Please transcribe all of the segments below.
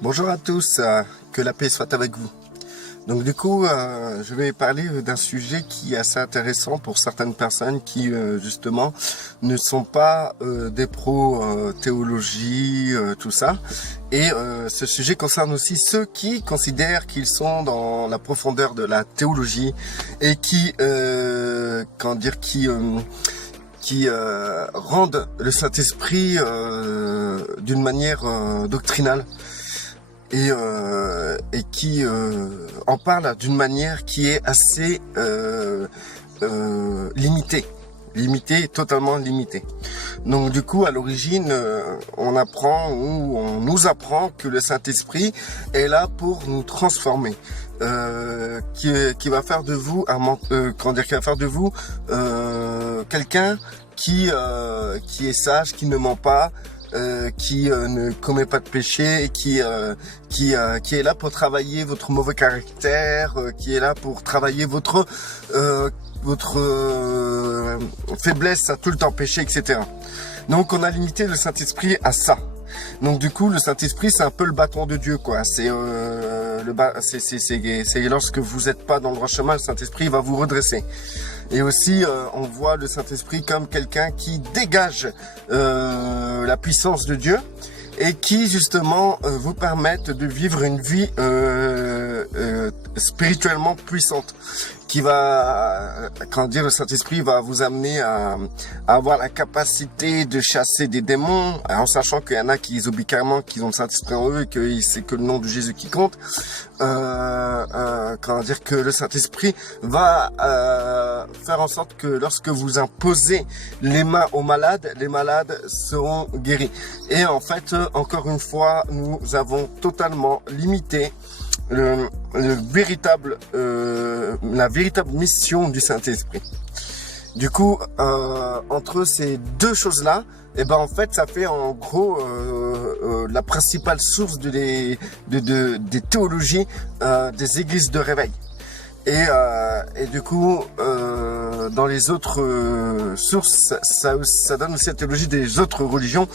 Bonjour à tous, que la paix soit avec vous. Donc du coup, je vais parler d'un sujet qui est assez intéressant pour certaines personnes qui justement ne sont pas des pros théologie, tout ça. Et ce sujet concerne aussi ceux qui considèrent qu'ils sont dans la profondeur de la théologie et qui, rendent le Saint-Esprit d'une manière doctrinale. Et qui en parle d'une manière qui est assez limitée, totalement limitée. Donc du coup, à l'origine, on nous apprend que le Saint-Esprit est là pour nous transformer, qui va faire de vous quelqu'un qui est sage, qui ne ment pas. Qui ne commet pas de péché et qui est là pour travailler votre mauvais caractère, qui est là pour travailler votre faiblesse à tout le temps péché, etc. Donc on a limité le Saint-Esprit à ça. Donc du coup le Saint-Esprit c'est un peu le bâton de Dieu quoi. C'est lorsque vous n'êtes pas dans le droit chemin, le Saint-Esprit va vous redresser. Et aussi, on voit le Saint-Esprit comme quelqu'un qui dégage la puissance de Dieu et qui, justement, vous permettent de vivre une vie spirituellement puissante. Qui va, le Saint-Esprit va vous amener à avoir la capacité de chasser des démons, en sachant qu'il y en a qui obéissent carrément, qui ont le Saint-Esprit en eux et que c'est que le nom de Jésus qui compte. Que le Saint-Esprit va faire en sorte que lorsque vous imposez les mains aux malades, les malades seront guéris. Et en fait, encore une fois, nous avons totalement limité la véritable mission du Saint-Esprit. Du coup, entre ces deux choses-là, en fait, ça fait en gros la principale source des théologies des églises de réveil. Et du coup, dans les autres sources, ça donne aussi la théologie des autres religions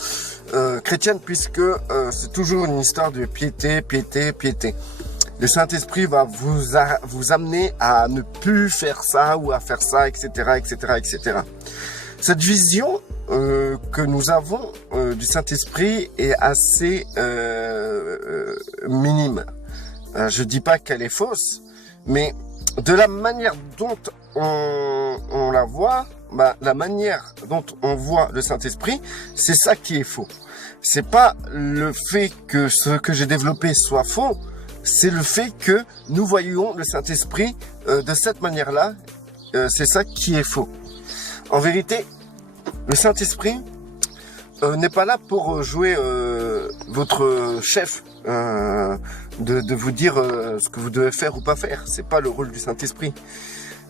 chrétiennes, puisque c'est toujours une histoire de piété. Le Saint-Esprit va vous amener à ne plus faire ça ou à faire ça, etc., etc., etc. Cette vision que nous avons du Saint-Esprit est assez minime. Je dis pas qu'elle est fausse, mais de la manière dont on la voit, la manière dont on voit le Saint-Esprit, c'est ça qui est faux. C'est pas le fait que ce que j'ai développé soit faux, c'est le fait que nous voyons le Saint-Esprit de cette manière-là, c'est ça qui est faux. En vérité, le Saint-Esprit n'est pas là pour jouer votre chef, de vous dire ce que vous devez faire ou pas faire. C'est pas le rôle du Saint-Esprit.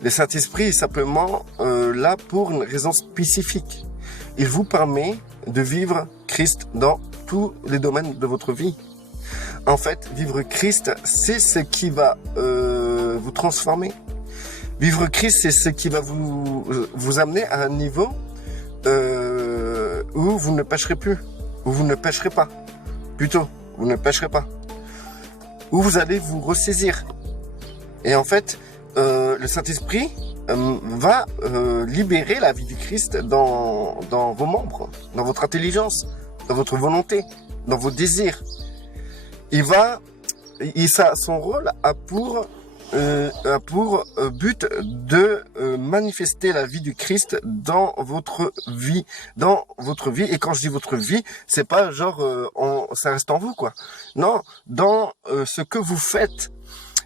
Le Saint-Esprit est simplement là pour une raison spécifique. Il vous permet de vivre Christ dans tous les domaines de votre vie. En fait, vivre Christ, c'est ce qui va vous transformer. Vivre Christ, c'est ce qui va vous amener à un niveau où vous ne pécherez plus, où vous ne pécherez pas. Plutôt, vous ne pécherez pas. Où vous allez vous ressaisir. Et en fait, le Saint-Esprit va libérer la vie du Christ dans vos membres, dans votre intelligence, dans votre volonté, dans vos désirs. Son rôle a pour but de manifester la vie du Christ dans votre vie. Et quand je dis votre vie, c'est pas genre ça reste en vous quoi. Non, dans ce que vous faites,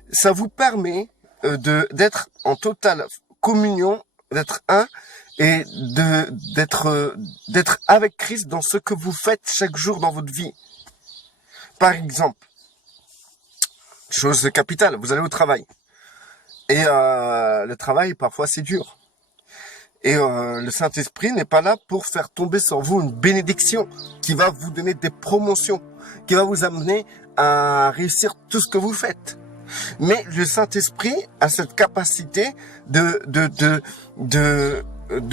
ça vous permet d'être en totale communion, d'être un et d'être avec Christ dans ce que vous faites chaque jour dans votre vie. Par exemple, chose capitale, vous allez au travail. Et le travail, parfois, c'est dur. Et le Saint-Esprit n'est pas là pour faire tomber sur vous une bénédiction qui va vous donner des promotions, qui va vous amener à réussir tout ce que vous faites. Mais le Saint-Esprit a cette capacité de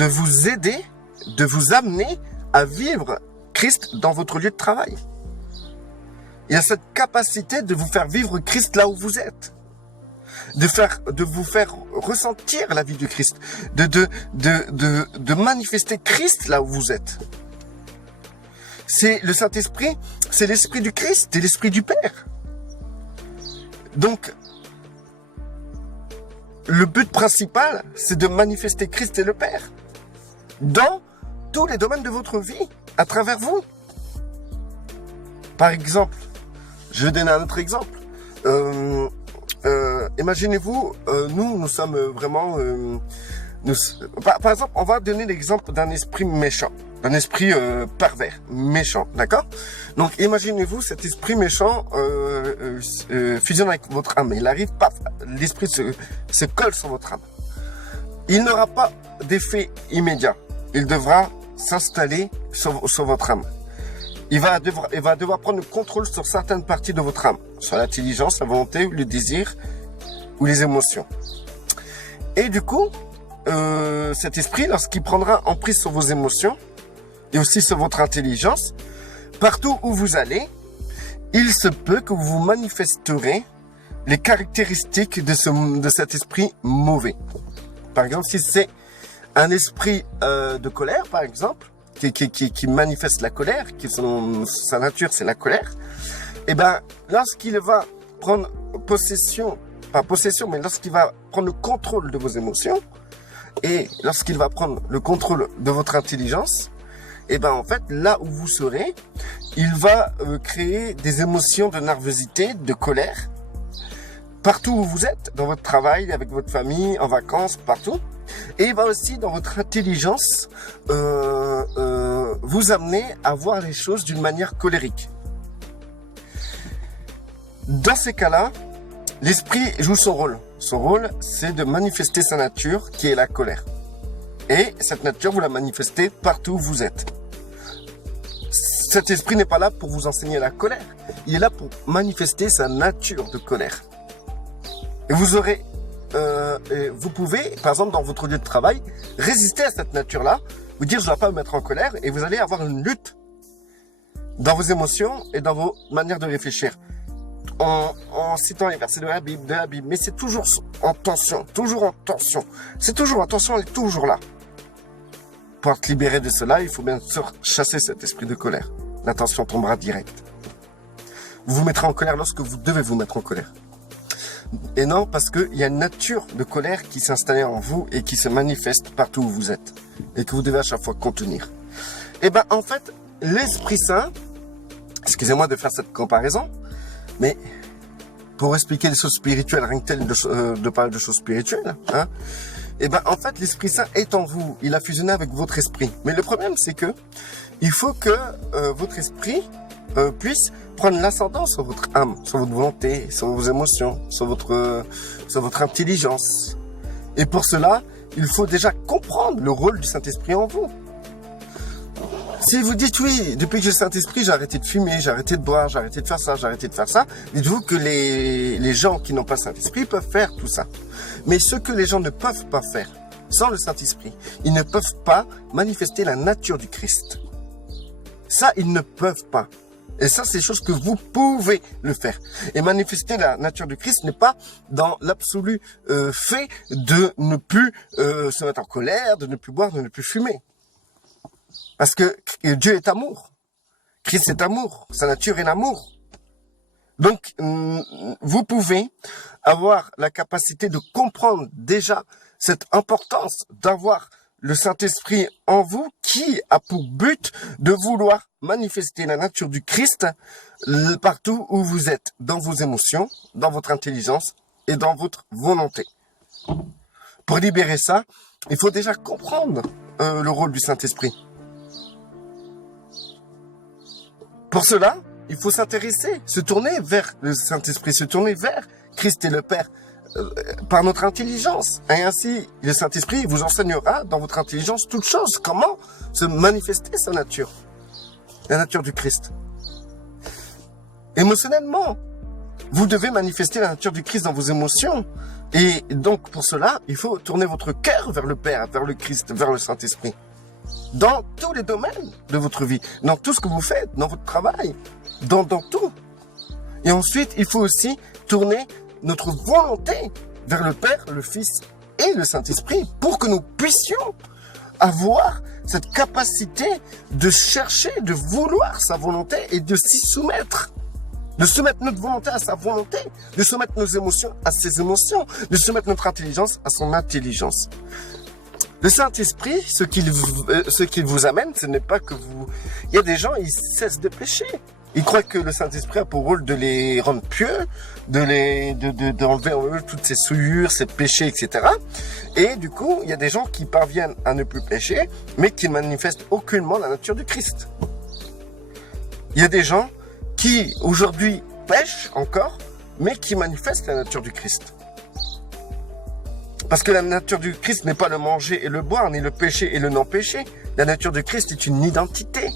vous aider, de vous amener à vivre Christ dans votre lieu de travail. Il a cette capacité de vous faire vivre Christ là où vous êtes. De vous faire ressentir la vie du Christ. De manifester Christ là où vous êtes. C'est le Saint-Esprit, c'est l'Esprit du Christ, c'est l'Esprit du Père. Donc, le but principal, c'est de manifester Christ et le Père dans tous les domaines de votre vie, à travers vous. Par exemple, je vais donner un autre exemple. Imaginez-vous, nous sommes vraiment... par exemple, on va donner l'exemple d'un esprit méchant, d'un esprit pervers, méchant, d'accord? Donc, imaginez-vous, cet esprit méchant fusionne avec votre âme. Il arrive, paf, l'esprit se colle sur votre âme. Il n'aura pas d'effet immédiat. Il devra s'installer sur votre âme. Il va devoir prendre le contrôle sur certaines parties de votre âme, sur l'intelligence, la volonté, le désir ou les émotions. Et du coup, cet esprit, lorsqu'il prendra emprise sur vos émotions et aussi sur votre intelligence, partout où vous allez, il se peut que vous manifesterez les caractéristiques de cet esprit mauvais. Par exemple, si c'est un esprit de colère, par exemple, qui manifeste la colère, sa nature c'est la colère, et ben lorsqu'il va prendre possession, pas possession, mais lorsqu'il va prendre le contrôle de vos émotions, et lorsqu'il va prendre le contrôle de votre intelligence, et ben en fait là où vous serez, il va créer des émotions de nervosité, de colère, partout où vous êtes, dans votre travail, avec votre famille, en vacances, partout. Et il va aussi, dans votre intelligence, vous amener à voir les choses d'une manière colérique. Dans ces cas-là, l'esprit joue son rôle. Son rôle, c'est de manifester sa nature, qui est la colère. Et cette nature, vous la manifestez partout où vous êtes. Cet esprit n'est pas là pour vous enseigner la colère. Il est là pour manifester sa nature de colère. Et vous pouvez, par exemple, dans votre lieu de travail, résister à cette nature-là, vous dire je ne dois pas me mettre en colère, et vous allez avoir une lutte dans vos émotions et dans vos manières de réfléchir. En citant les versets de la Bible, mais c'est toujours en tension, toujours en tension. C'est toujours en tension, elle est toujours là. Pour être libéré de cela, il faut bien sûr chasser cet esprit de colère. La tension tombera direct. Vous vous mettrez en colère lorsque vous devez vous mettre en colère. Et non, parce qu'il y a une nature de colère qui s'est installée en vous et qui se manifeste partout où vous êtes. Et que vous devez à chaque fois contenir. Et ben, en fait, l'Esprit Saint, excusez-moi de faire cette comparaison, mais pour expliquer des choses spirituelles, rien que tel de parler de choses spirituelles, hein, et ben, en fait, l'Esprit Saint est en vous. Il a fusionné avec votre esprit. Mais le problème, c'est que il faut que votre esprit puisse prendre l'ascendant sur votre âme, sur votre volonté, sur vos émotions, sur votre intelligence. Et pour cela, il faut déjà comprendre le rôle du Saint-Esprit en vous. Si vous dites oui, depuis que j'ai le Saint-Esprit, j'ai arrêté de fumer, j'ai arrêté de boire, j'ai arrêté de faire ça, j'ai arrêté de faire ça, dites-vous que les gens qui n'ont pas le Saint-Esprit peuvent faire tout ça. Mais ce que les gens ne peuvent pas faire sans le Saint-Esprit, ils ne peuvent pas manifester la nature du Christ. Ça, ils ne peuvent pas. Et ça, c'est des choses que vous pouvez le faire. Et manifester la nature du Christ n'est pas dans l'absolu fait de ne plus se mettre en colère, de ne plus boire, de ne plus fumer. Parce que Dieu est amour. Christ est amour. Sa nature est l'amour. Donc, vous pouvez avoir la capacité de comprendre déjà cette importance d'avoir le Saint-Esprit en vous qui a pour but de vouloir manifester la nature du Christ partout où vous êtes, dans vos émotions, dans votre intelligence et dans votre volonté. Pour libérer ça, il faut déjà comprendre le rôle du Saint-Esprit. Pour cela, il faut s'intéresser, se tourner vers le Saint-Esprit, se tourner vers Christ et le Père par notre intelligence. Et ainsi, le Saint-Esprit vous enseignera dans votre intelligence toutes choses. Comment se manifester sa nature, la nature du Christ. Émotionnellement, vous devez manifester la nature du Christ dans vos émotions. Et donc, pour cela, il faut tourner votre cœur vers le Père, vers le Christ, vers le Saint-Esprit. Dans tous les domaines de votre vie, dans tout ce que vous faites, dans votre travail, dans tout. Et ensuite, il faut aussi tourner notre volonté vers le Père, le Fils et le Saint-Esprit pour que nous puissions avoir cette capacité de chercher, de vouloir sa volonté et de s'y soumettre. De soumettre notre volonté à sa volonté, de soumettre nos émotions à ses émotions, de soumettre notre intelligence à son intelligence. Le Saint-Esprit, ce qu'il vous amène, ce n'est pas que vous... Il y a des gens, ils cessent de pécher. Ils croient que le Saint-Esprit a pour rôle de les rendre pieux, d'enlever en eux toutes ces souillures, ces péchés, etc. Et du coup, il y a des gens qui parviennent à ne plus pécher, mais qui ne manifestent aucunement la nature du Christ. Il y a des gens qui, aujourd'hui, pêchent encore, mais qui manifestent la nature du Christ. Parce que la nature du Christ n'est pas le manger et le boire, ni le péché et le non-péché. La nature du Christ est une identité.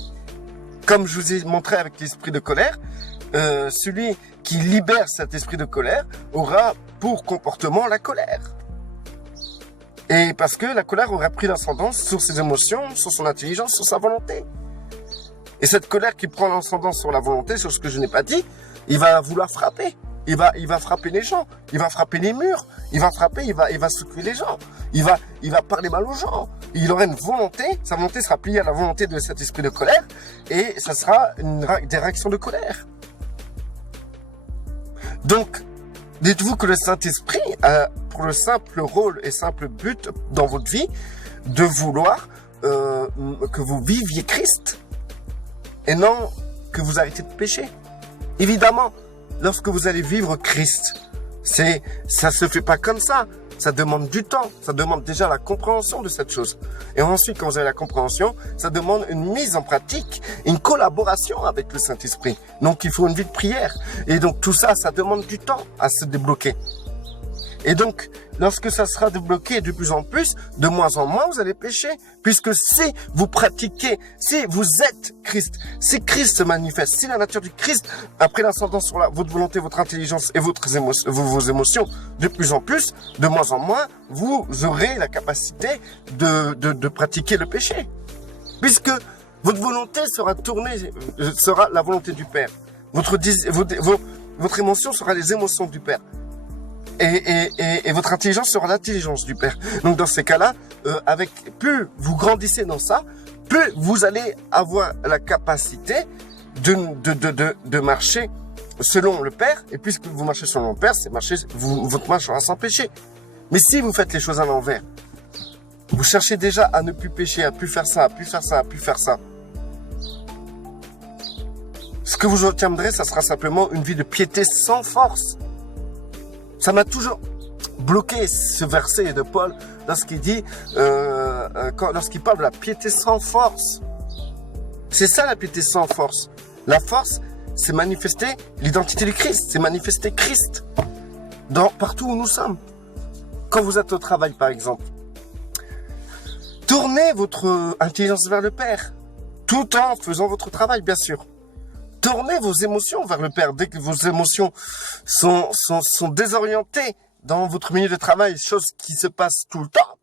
Comme je vous ai montré avec l'esprit de colère, celui qui libère cet esprit de colère aura pour comportement la colère. Et parce que la colère aura pris l'ascendance sur ses émotions, sur son intelligence, sur sa volonté. Et cette colère qui prend l'ascendance sur la volonté, sur ce que je n'ai pas dit, il va vouloir frapper. Il va frapper les gens, il va frapper les murs, il va frapper, il va secouer les gens, il va parler mal aux gens. Il aura une volonté, sa volonté sera pliée à la volonté de cet esprit de colère, et ça sera des réactions de colère. Donc, dites-vous que le Saint-Esprit a pour le simple rôle et simple but dans votre vie de vouloir que vous viviez Christ, et non que vous arrêtez de pécher. Évidemment, lorsque vous allez vivre Christ, ça se fait pas comme ça. Ça demande du temps. Ça demande déjà la compréhension de cette chose. Et ensuite, quand vous avez la compréhension, ça demande une mise en pratique, une collaboration avec le Saint-Esprit. Donc, il faut une vie de prière. Et donc, tout ça, ça demande du temps à se débloquer. Et donc, lorsque ça sera débloqué de plus en plus, de moins en moins, vous allez pécher. Puisque si vous pratiquez, si vous êtes Christ, si Christ se manifeste, si la nature du Christ a pris l'ascendant sur votre volonté, votre intelligence et vos émotions de plus en plus, de moins en moins, vous aurez la capacité de pratiquer le péché. Puisque votre volonté sera tournée, sera la volonté du Père. Votre émotion sera les émotions du Père. Et votre intelligence sera l'intelligence du Père. Donc dans ces cas-là, plus vous grandissez dans ça, plus vous allez avoir la capacité de marcher selon le Père. Et puisque vous marchez selon le Père, votre marche sera sans péché. Mais si vous faites les choses à l'envers, vous cherchez déjà à ne plus pécher, à plus faire ça, à plus faire ça, à plus faire ça. Ce que vous obtiendrez, ça sera simplement une vie de piété sans force. Ça m'a toujours bloqué ce verset de Paul lorsqu'il dit, lorsqu'il parle de la piété sans force. C'est ça la piété sans force. La force, c'est manifester l'identité du Christ, c'est manifester Christ partout où nous sommes. Quand vous êtes au travail, par exemple, tournez votre intelligence vers le Père, tout en faisant votre travail, bien sûr. Tournez vos émotions vers le Père. Dès que vos émotions sont désorientées dans votre milieu de travail, chose qui se passe tout le temps,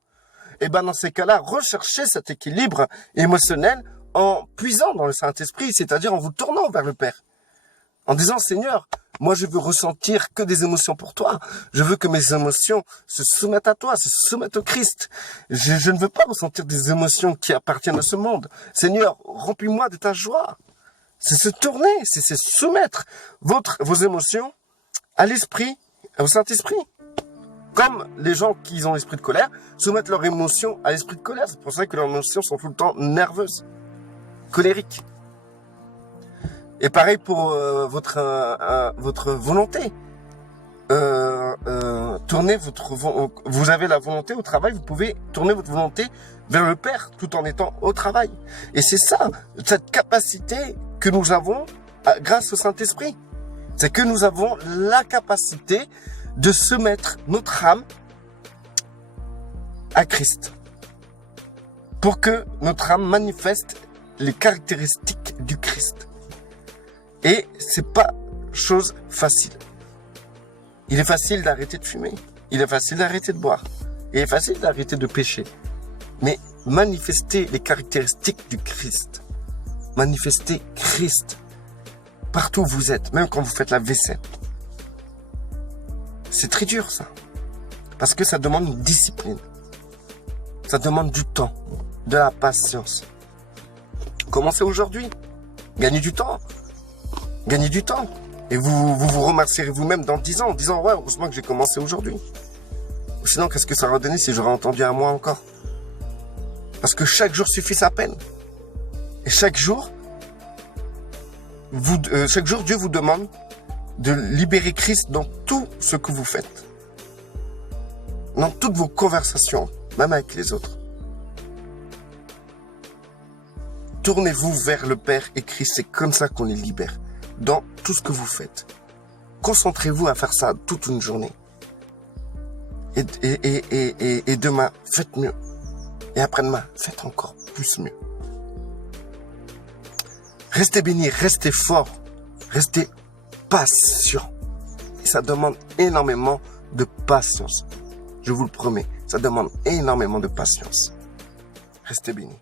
et ben dans ces cas-là, recherchez cet équilibre émotionnel en puisant dans le Saint-Esprit, c'est-à-dire en vous tournant vers le Père. En disant, Seigneur, moi je veux ressentir que des émotions pour toi. Je veux que mes émotions se soumettent à toi, se soumettent au Christ. Je ne veux pas ressentir des émotions qui appartiennent à ce monde. Seigneur, remplis-moi de ta joie. C'est se tourner, c'est se soumettre vos émotions à l'esprit, au Saint-Esprit. Comme les gens qui ont l'esprit de colère soumettent leurs émotions à l'esprit de colère. C'est pour ça que leurs émotions sont tout le temps nerveuses, colériques. Et pareil pour votre volonté. Vous avez la volonté au travail, vous pouvez tourner votre volonté vers le Père tout en étant au travail. Et c'est ça, cette capacité que nous avons grâce au Saint-Esprit. C'est que nous avons la capacité de soumettre notre âme à Christ. Pour que notre âme manifeste les caractéristiques du Christ. Et c'est pas chose facile. Il est facile d'arrêter de fumer. Il est facile d'arrêter de boire. Il est facile d'arrêter de pécher. Mais manifester les caractéristiques du Christ. Manifester Christ. Partout où vous êtes, même quand vous faites la vaisselle. C'est très dur ça. Parce que ça demande une discipline. Ça demande du temps, de la patience. Commencez aujourd'hui. Gagnez du temps. Gagnez du temps. Et vous remercierez vous-même dans 10 ans en disant, ouais, heureusement que j'ai commencé aujourd'hui. Sinon, qu'est-ce que ça aurait donné si j'aurais entendu un mois encore? Parce que chaque jour suffit sa peine. Et chaque jour, Dieu vous demande de libérer Christ dans tout ce que vous faites. Dans toutes vos conversations, même avec les autres. Tournez-vous vers le Père et Christ, c'est comme ça qu'on les libère. Dans tout ce que vous faites. Concentrez-vous à faire ça toute une journée. Et demain, faites mieux. Et après-demain, faites encore plus mieux. Restez bénis, restez forts, restez patients. Et ça demande énormément de patience. Je vous le promets, ça demande énormément de patience. Restez bénis.